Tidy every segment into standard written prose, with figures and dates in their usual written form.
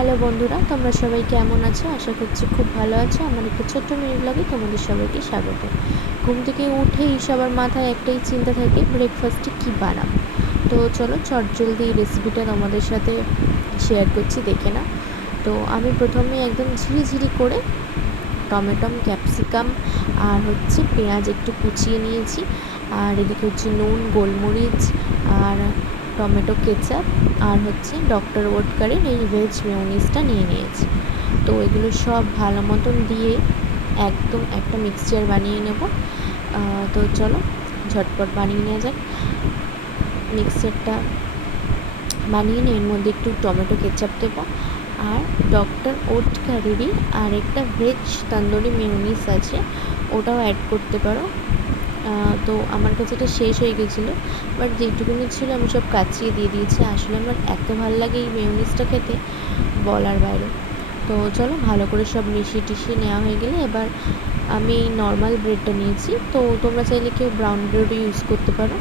Hello বন্ধুরা, তোমরা সবাই কেমন আছো? আশা করছি খুব ভালো আছো। আমার একটা ছোট্ট মিনি ব্লগে তোমাদের সবাইকে স্বাগত। ঘুম থেকে উঠেই সবার মাথায় একটাই চিন্তা থাকে, ব্রেকফাস্টে কী বানাবো। তো চলো চটজলদি এই রেসিপিটা তোমাদের সাথে শেয়ার করছি, দেখে নাও। তো আমি প্রথমে একদম ঝিরিঝিরি করে টমেটো, ক্যাপসিকাম আর পেঁয়াজ একটু কুচিয়ে নিয়েছি। আর এদিকে নুন, গোলমরিচ আর টমেটো কেচাপ আর ডক্টর ওটকারের এই ভেজ মেয়োনিজটা নিয়ে নিয়েছি। তো এগুলো সব ভালো মতন দিয়ে একদম একটা মিক্সচার বানিয়ে নেব। তো চলো ঝটপট বানিয়ে নেওয়া যাক। মিক্সচারটা বানিয়ে নিয়ে এর মধ্যে একটু টমেটো কেচাপ দেবো আর ডক্টর ওটকারেরই আর একটা ভেজ তন্দুরি মেয়োনিজ আছে, ওটাও অ্যাড করতে পারো। তো আমার কাছে এটা শেষ হয়ে গেছিলো, বাট যেটুকুনি ছিল আমি সব কাচিয়ে দিয়ে দিয়েছি। আসলে আমার এত ভালো লাগে এই মেয়োনিজটা খেতে, বলার বাইরে। তো চলো ভালো করে সব মিশিয়ে টিশিয়ে নেওয়া হয়ে গেলে এবার আমি এই নর্মাল ব্রেডটা নিয়েছি। তো তোমরা চাইলে কেউ ব্রাউন ব্রেডও ইউজ করতে পারো,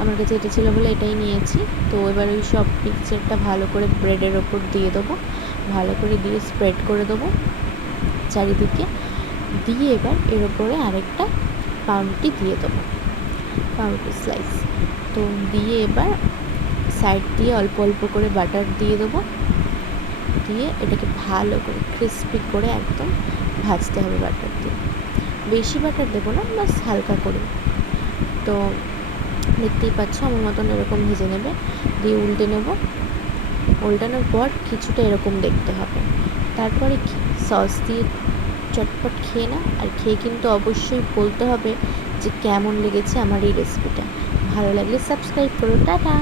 আমার কাছে এটা ছিল বলে এটাই নিয়েছি। তো এবার ওই সব মিক্সচারটা ভালো করে ব্রেডের ওপর দিয়ে দেবো, ভালো করে দিয়ে স্প্রেড করে দেবো চারিদিকে। দিয়ে এবার এর ওপরে আরেকটা পাউরুটি দিয়ে দেবো, পাউরুটি স্লাইস। তো দিয়ে এবার সাইড দিয়ে অল্প অল্প করে বাটার দিয়ে দেবো, দিয়ে এটাকে ভালো করে ক্রিস্পি করে একদম ভাজতে হবে বাটার দিয়ে। বেশি বাটার দেবো না, বাস হালকা করে। তো দেখতেই পাচ্ছ আমার মতন এরকম ভেজে নেবে, দিয়ে উল্টে নেব। উল্টানোর পর কিছুটা এরকম দেখতে হবে। তারপরে কি সস দিয়ে চটপট খেয়ে নাও। আর খেয়ে কিন্তু অবশ্যই বলতে হবে যে কেমন লেগেছে আমার এই রেসিপিটা। ভালো লাগলে সাবস্ক্রাইব করো। টাটা।